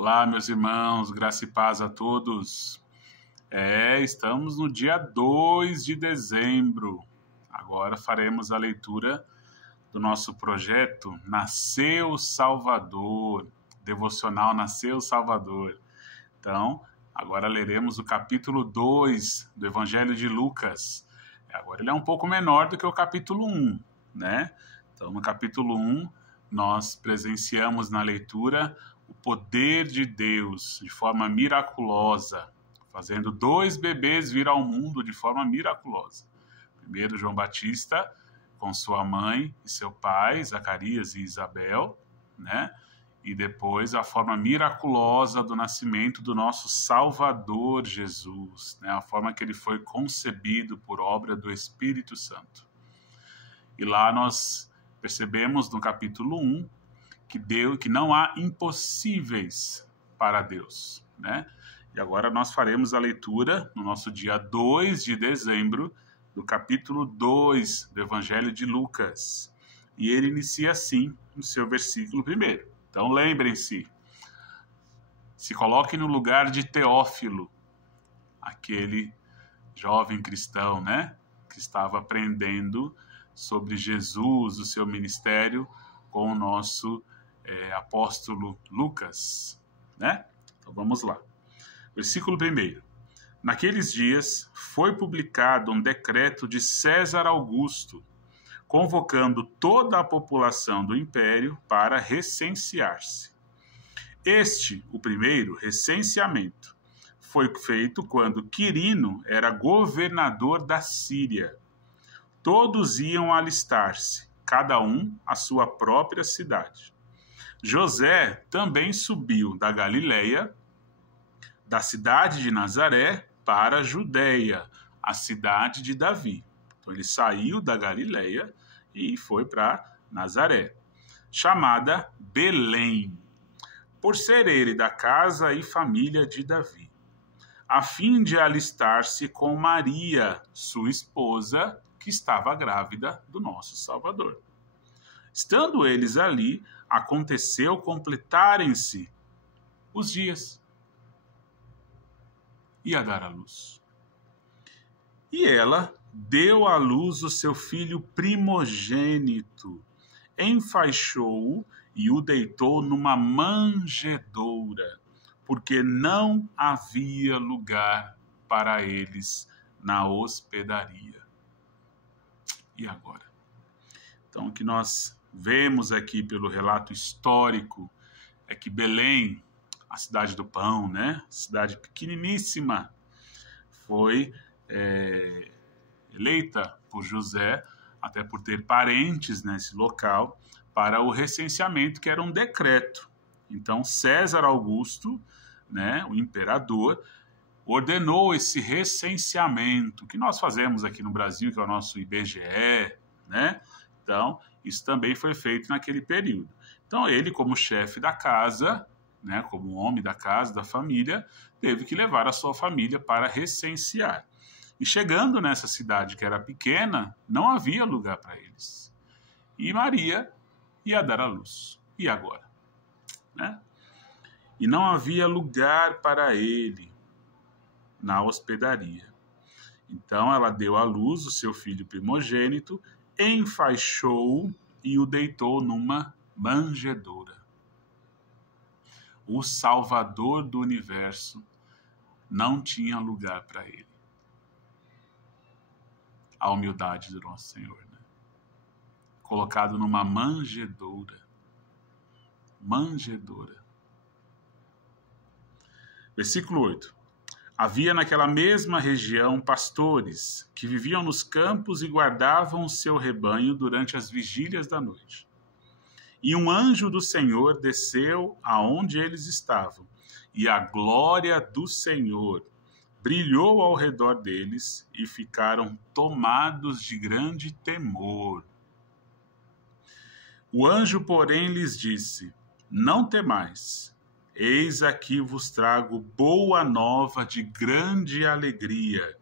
Olá, meus irmãos, graça e paz a todos. Estamos no dia 2 de dezembro. Agora faremos a leitura do nosso projeto Nasceu Salvador, devocional Nasceu Salvador. Então, agora leremos o capítulo 2 do Evangelho de Lucas. Agora ele é um pouco menor do que o capítulo 1, né? Então, no capítulo 1, nós presenciamos na leitura o poder de Deus de forma miraculosa, fazendo 2 bebês vir ao mundo de forma miraculosa. Primeiro, João Batista, com sua mãe e seu pai, Zacarias e Isabel, né? E depois a forma miraculosa do nascimento do nosso Salvador Jesus, né? A forma que ele foi concebido por obra do Espírito Santo. E lá nós percebemos no capítulo 1 que não há impossíveis para Deus, né? E agora nós faremos a leitura no nosso dia 2 de dezembro do capítulo 2 do Evangelho de Lucas. E ele inicia assim no seu versículo 1. Então lembrem-se, se coloquem no lugar de Teófilo, aquele jovem cristão, né? Que estava aprendendo sobre Jesus, o seu ministério, com o nosso apóstolo Lucas, né? Então vamos lá. Versículo 1. Naqueles dias foi publicado um decreto de César Augusto, convocando toda a população do império para recensear-se. O primeiro recenseamento, foi feito quando Quirino era governador da Síria. Todos iam alistar-se, cada um à sua própria cidade. José também subiu da Galileia, da cidade de Nazaré, para a Judeia, a cidade de Davi. Então ele saiu da Galileia e foi para Nazaré, chamada Belém, por ser ele da casa e família de Davi, a fim de alistar-se com Maria, sua esposa, que estava grávida do nosso Salvador. Estando eles ali, aconteceu completarem-se os dias. Ia dar à luz. E ela deu à luz o seu filho primogênito, enfaixou-o e o deitou numa manjedoura, porque não havia lugar para eles na hospedaria. E agora? Então, o que nós vemos aqui pelo relato histórico é que Belém, a cidade do pão, né? Cidade pequeniníssima, foi eleita por José, até por ter parentes nesse local, para o recenseamento, que era um decreto. Então, César Augusto, né, o imperador, ordenou esse recenseamento, que nós fazemos aqui no Brasil, que é o nosso IBGE, né? Então, isso também foi feito naquele período. Então, ele, como chefe da casa, né, como homem da casa, da família, teve que levar a sua família para recensear. E chegando nessa cidade que era pequena, não havia lugar para eles. E Maria ia dar à luz. E agora? Né? E não havia lugar para ele na hospedaria. Então ela deu à luz o seu filho primogênito, enfaixou-o e o deitou numa manjedoura. O Salvador do universo não tinha lugar para ele. A humildade do nosso Senhor, né? Colocado numa manjedoura. Manjedoura. Versículo 8. Havia naquela mesma região pastores que viviam nos campos e guardavam o seu rebanho durante as vigílias da noite. E um anjo do Senhor desceu aonde eles estavam, e a glória do Senhor brilhou ao redor deles e ficaram tomados de grande temor. O anjo, porém, lhes disse: Não temais. Eis aqui vos trago boa nova de grande alegria,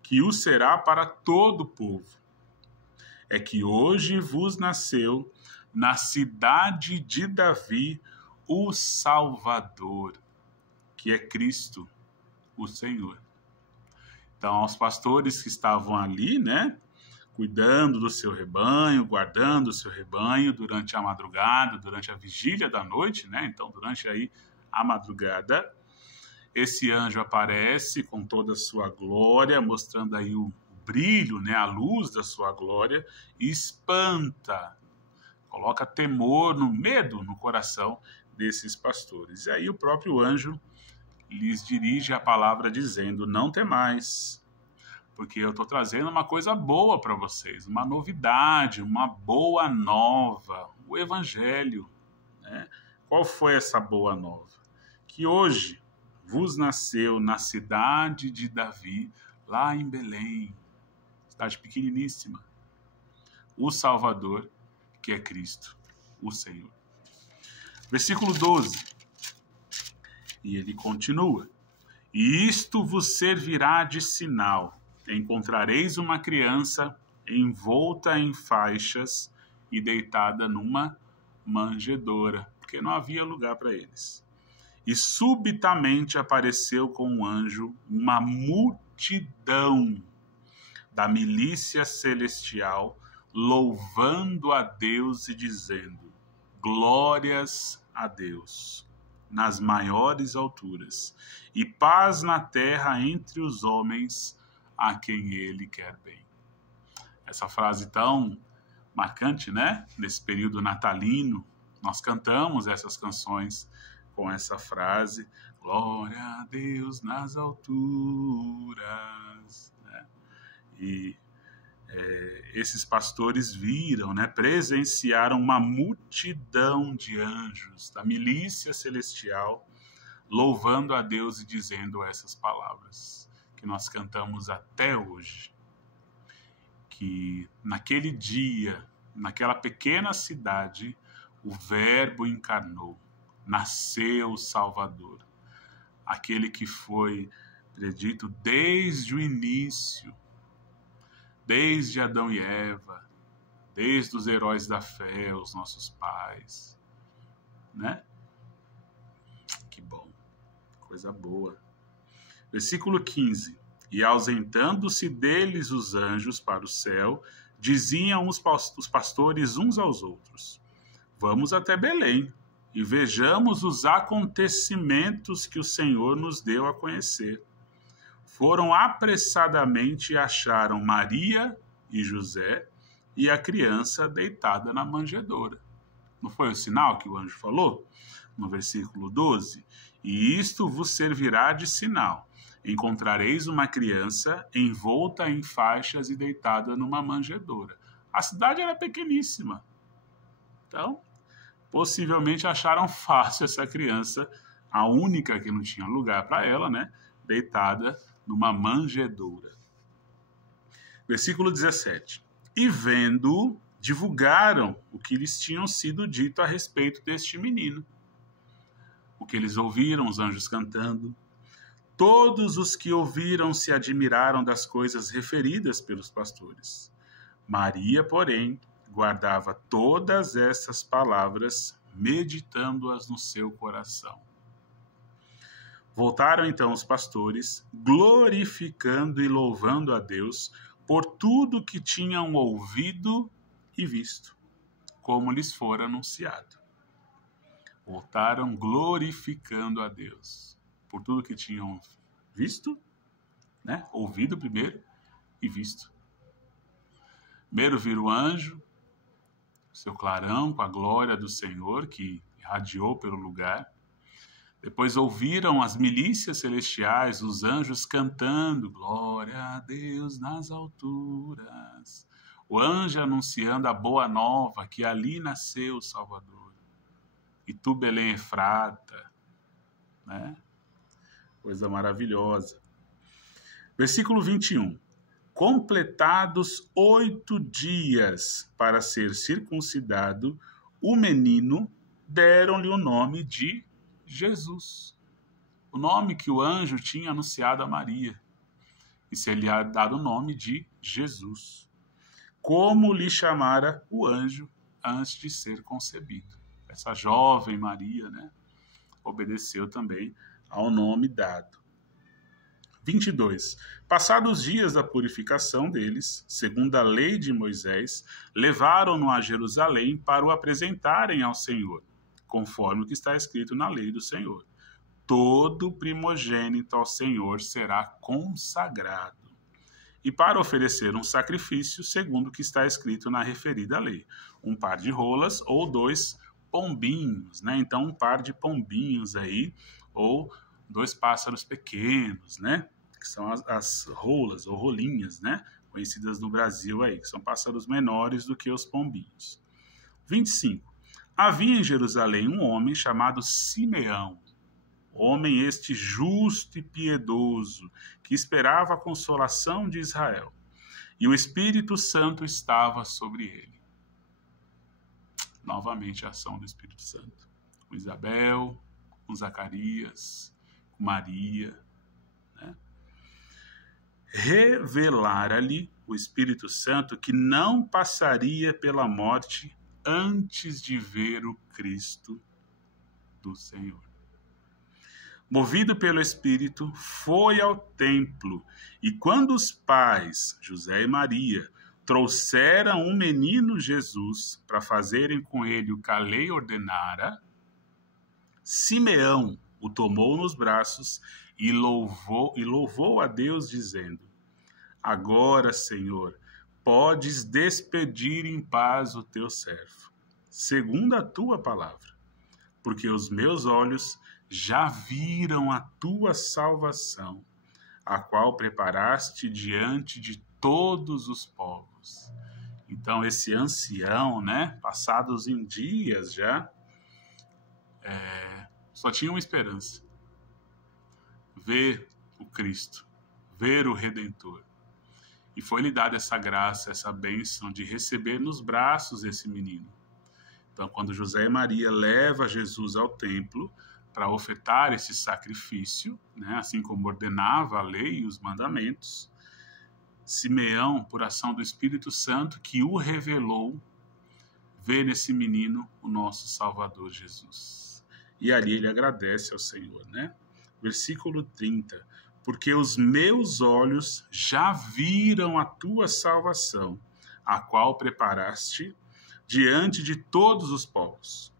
que o será para todo o povo. É que hoje vos nasceu, na cidade de Davi, o Salvador, que é Cristo, o Senhor. Então, aos pastores que estavam ali, né, cuidando do seu rebanho, guardando o seu rebanho durante a madrugada, durante a vigília da noite, né? Então, durante aí a madrugada, esse anjo aparece com toda a sua glória, mostrando aí o brilho, né, a luz da sua glória, e espanta, coloca temor, medo no coração desses pastores. E aí o próprio anjo lhes dirige a palavra dizendo: não temais, porque eu estou trazendo uma coisa boa para vocês, uma novidade, uma boa nova, o Evangelho. Né? Qual foi essa boa nova? Que hoje vos nasceu na cidade de Davi, lá em Belém, cidade pequeniníssima, o Salvador, que é Cristo, o Senhor. Versículo 12. E ele continua: e isto vos servirá de sinal. Encontrareis uma criança envolta em faixas e deitada numa manjedoura, porque não havia lugar para eles. E subitamente apareceu com um anjo uma multidão da milícia celestial, louvando a Deus e dizendo: glórias a Deus nas maiores alturas, e paz na terra entre os homens a quem ele quer bem. Essa frase tão marcante, né? Nesse período natalino, nós cantamos essas canções com essa frase: glória a Deus nas alturas. Né? E esses pastores viram, né, presenciaram uma multidão de anjos da milícia celestial louvando a Deus e dizendo essas palavras que nós cantamos até hoje. Que naquele dia, naquela pequena cidade, o Verbo encarnou, nasceu o Salvador, aquele que foi predito desde o início, desde Adão e Eva, desde os heróis da fé, os nossos pais, né? Que bom, coisa boa. Versículo 15. E ausentando-se deles os anjos para o céu, diziam os pastores uns aos outros: vamos até Belém e vejamos os acontecimentos que o Senhor nos deu a conhecer. Foram apressadamente e acharam Maria e José e a criança deitada na manjedoura. Não foi o sinal que o anjo falou? No versículo 12. E isto vos servirá de sinal. Encontrareis uma criança envolta em faixas e deitada numa manjedoura. A cidade era pequeníssima. Então, possivelmente acharam fácil essa criança, a única que não tinha lugar para ela, né? Deitada numa manjedoura. Versículo 17. E vendo, divulgaram o que lhes tinham sido dito a respeito deste menino. O que eles ouviram, os anjos cantando. Todos os que ouviram se admiraram das coisas referidas pelos pastores. Maria, porém, guardava todas essas palavras, meditando-as no seu coração. Voltaram então os pastores, glorificando e louvando a Deus por tudo que tinham ouvido e visto, como lhes fora anunciado. Voltaram glorificando a Deus por tudo que tinham visto, né? Ouvido primeiro e visto. Primeiro viram o anjo, seu clarão com a glória do Senhor que irradiou pelo lugar. Depois ouviram as milícias celestiais, os anjos cantando, glória a Deus nas alturas. O anjo anunciando a boa nova, que ali nasceu o Salvador. E tu, Belém Efrata, né? Coisa maravilhosa. Versículo 21. Completados 8 dias para ser circuncidado, o menino deram-lhe o nome de Jesus, o nome que o anjo tinha anunciado a Maria, e se lhe ha dado o nome de Jesus, como lhe chamara o anjo antes de ser concebido. Essa jovem Maria, né, obedeceu também ao nome dado. 22. Passados os dias da purificação deles, segundo a lei de Moisés, levaram-no a Jerusalém para o apresentarem ao Senhor, conforme o que está escrito na lei do Senhor. Todo primogênito ao Senhor será consagrado, e para oferecer um sacrifício, segundo o que está escrito na referida lei, um par de rolas ou 2 pombinhos, né? Então, um par de pombinhos aí, ou 2 pássaros pequenos, né? Que são as rolas ou rolinhas, né? Conhecidas no Brasil aí, que são pássaros menores do que os pombinhos. 25. Havia em Jerusalém um homem chamado Simeão, homem este justo e piedoso, que esperava a consolação de Israel, e o Espírito Santo estava sobre ele. Novamente a ação do Espírito Santo, com Isabel, com Zacarias, com Maria, né? Revelara-lhe o Espírito Santo que não passaria pela morte antes de ver o Cristo do Senhor. Movido pelo Espírito, foi ao templo, e quando os pais, José e Maria, trouxeram um menino Jesus para fazerem com ele o que a lei ordenara, Simeão o tomou nos braços e louvou a Deus, dizendo: Agora, Senhor, podes despedir em paz o teu servo, segundo a tua palavra, porque os meus olhos já viram a tua salvação, a qual preparaste diante de todos os povos. Então, esse ancião, né, passados em dias já, só tinha uma esperança: ver o Cristo, ver o Redentor. E foi-lhe dada essa graça, essa bênção de receber nos braços esse menino. Então, quando José e Maria levam Jesus ao templo para ofertar esse sacrifício, né, assim como ordenava a lei e os mandamentos, Simeão, por ação do Espírito Santo, que o revelou, vê nesse menino o nosso Salvador Jesus. E ali ele agradece ao Senhor, né? Versículo 30. Porque os meus olhos já viram a tua salvação, a qual preparaste diante de todos os povos.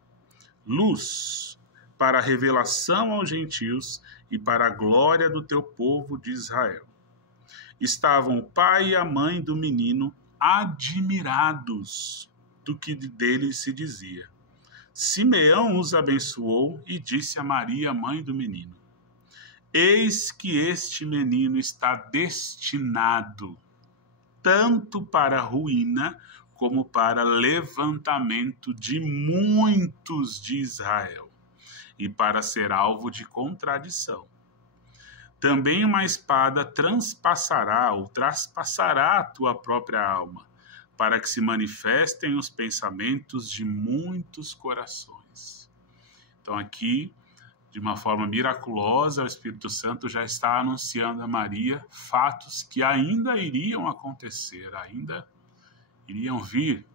Luz para a revelação aos gentios e para a glória do teu povo de Israel. Estavam o pai e a mãe do menino admirados do que dele se dizia. Simeão os abençoou e disse a Maria, mãe do menino: Eis que este menino está destinado tanto para a ruína como para levantamento de muitos de Israel, e para ser alvo de contradição. Também uma espada traspassará a tua própria alma, para que se manifestem os pensamentos de muitos corações. Então aqui, de uma forma miraculosa, o Espírito Santo já está anunciando a Maria fatos que ainda iriam acontecer, ainda iriam vir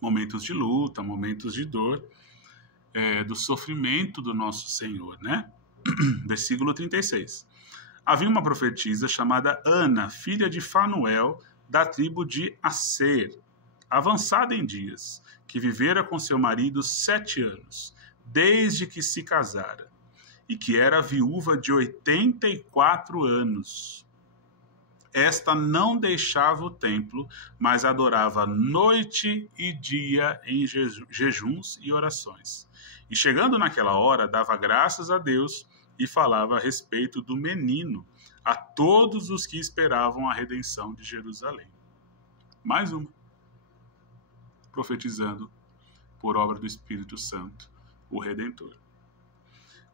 momentos de luta, momentos de dor, do sofrimento do nosso Senhor, né? Versículo 36. Havia uma profetisa chamada Ana, filha de Fanuel, da tribo de Asser, avançada em dias, que vivera com seu marido 7 anos, desde que se casara, e que era viúva de 84 anos. Esta não deixava o templo, mas adorava noite e dia em jejuns e orações. E chegando naquela hora, dava graças a Deus e falava a respeito do menino a todos os que esperavam a redenção de Jerusalém. Mais uma. Profetizando por obra do Espírito Santo, o Redentor.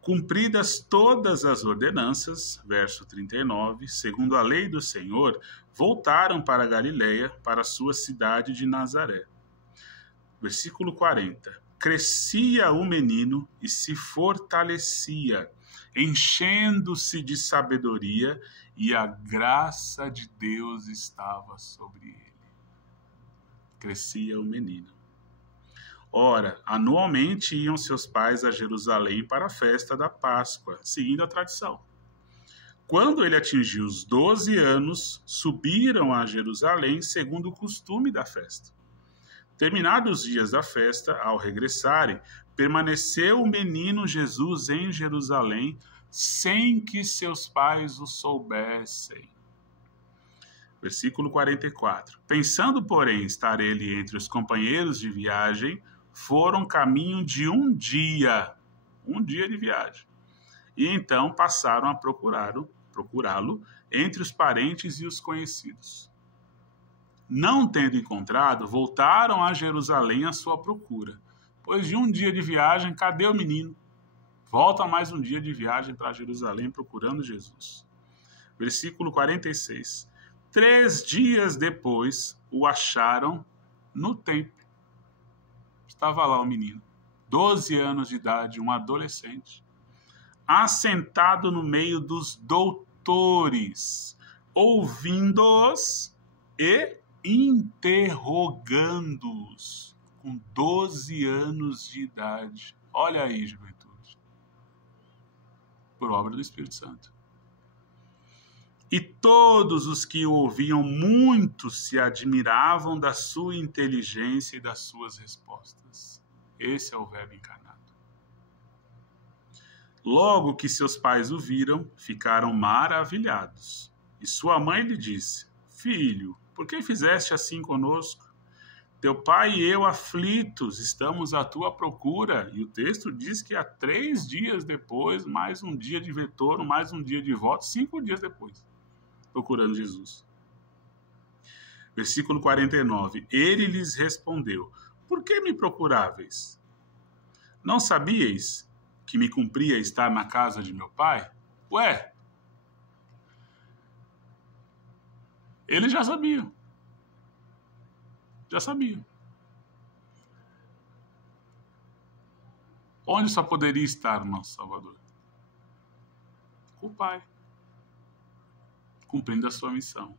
Cumpridas todas as ordenanças, verso 39, segundo a lei do Senhor, voltaram para Galiléia, para a sua cidade de Nazaré. Versículo 40. Crescia o menino e se fortalecia, enchendo-se de sabedoria, e a graça de Deus estava sobre ele. Crescia o menino. Ora, anualmente iam seus pais a Jerusalém para a festa da Páscoa, seguindo a tradição. Quando ele atingiu os 12 anos, subiram a Jerusalém segundo o costume da festa. Terminados os dias da festa, ao regressarem, permaneceu o menino Jesus em Jerusalém, sem que seus pais o soubessem. Versículo 44. Pensando, porém, estar ele entre os companheiros de viagem, foram caminho de um dia de viagem. E então passaram a procurá-lo entre os parentes e os conhecidos. Não tendo encontrado, voltaram a Jerusalém à sua procura. Pois de um dia de viagem, cadê o menino? Volta mais um dia de viagem para Jerusalém procurando Jesus. Versículo 46. 3 dias depois, o acharam no templo. Estava lá o menino, 12 anos de idade, um adolescente, assentado no meio dos doutores, ouvindo-os e interrogando-os, com 12 anos de idade. Olha aí, juventude. Por obra do Espírito Santo. E todos os que o ouviam muito se admiravam da sua inteligência e das suas respostas. Esse é o Verbo encarnado. Logo que seus pais o viram, ficaram maravilhados. E sua mãe lhe disse: Filho, por que fizeste assim conosco? Teu pai e eu aflitos, estamos à tua procura. E o texto diz que há 3 dias depois, mais um dia de retorno, mais um dia de volta, 5 dias depois, procurando Jesus. Versículo 49. Ele lhes respondeu: Por que me procuráveis? Não sabíeis que me cumpria estar na casa de meu pai? Ué, eles já sabiam. Já sabiam. Onde só poderia estar o nosso Salvador? Com o Pai, cumprindo a sua missão.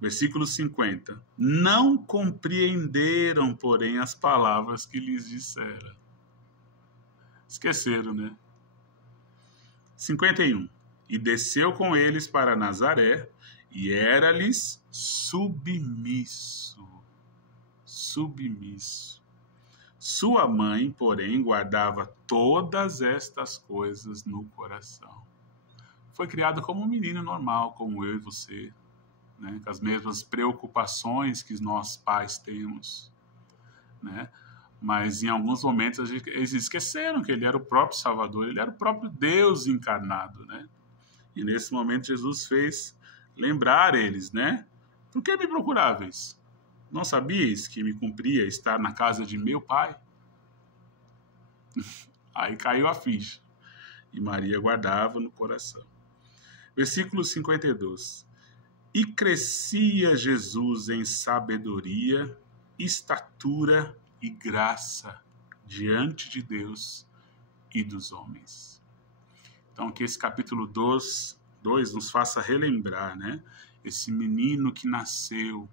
Versículo 50. Não compreenderam, porém, as palavras que lhes dissera. Esqueceram, né? 51. E desceu com eles para Nazaré, e era-lhes submisso. Submisso. Sua mãe, porém, guardava todas estas coisas no coração. Foi criado como um menino normal, como eu e você, né? Com as mesmas preocupações que nós pais temos, né? Mas em alguns momentos eles esqueceram que ele era o próprio Salvador, ele era o próprio Deus encarnado, né? E nesse momento Jesus fez lembrar eles, né? Por que me procuráveis? Não sabias que me cumpria estar na casa de meu pai? Aí caiu a ficha. E Maria guardava no coração. Versículo 52. E crescia Jesus em sabedoria, estatura e graça diante de Deus e dos homens. Então, que esse capítulo 2 nos faça relembrar, né? Esse menino que nasceu,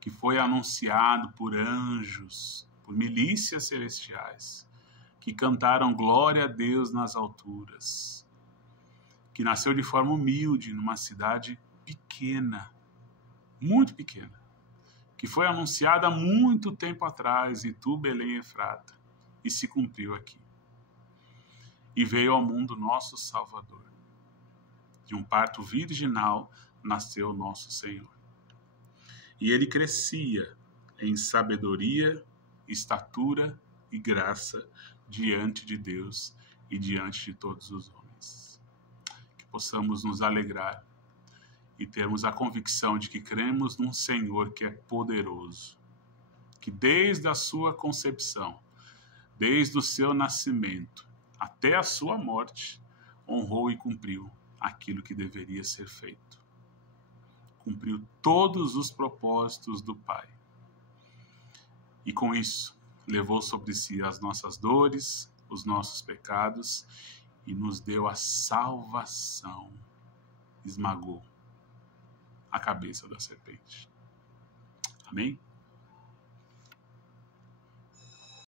que foi anunciado por anjos, por milícias celestiais, que cantaram glória a Deus nas alturas, que nasceu de forma humilde numa cidade pequena, muito pequena, que foi anunciada há muito tempo atrás, e tu, Belém Efrata, e se cumpriu aqui. E veio ao mundo nosso Salvador. De um parto virginal nasceu nosso Senhor. E ele crescia em sabedoria, estatura e graça diante de Deus e diante de todos os homens. Que possamos nos alegrar e termos a convicção de que cremos num Senhor que é poderoso, que desde a sua concepção, desde o seu nascimento até a sua morte, honrou e cumpriu aquilo que deveria ser feito. Cumpriu todos os propósitos do Pai. E com isso, levou sobre si as nossas dores, os nossos pecados e nos deu a salvação. Esmagou a cabeça da serpente. Amém?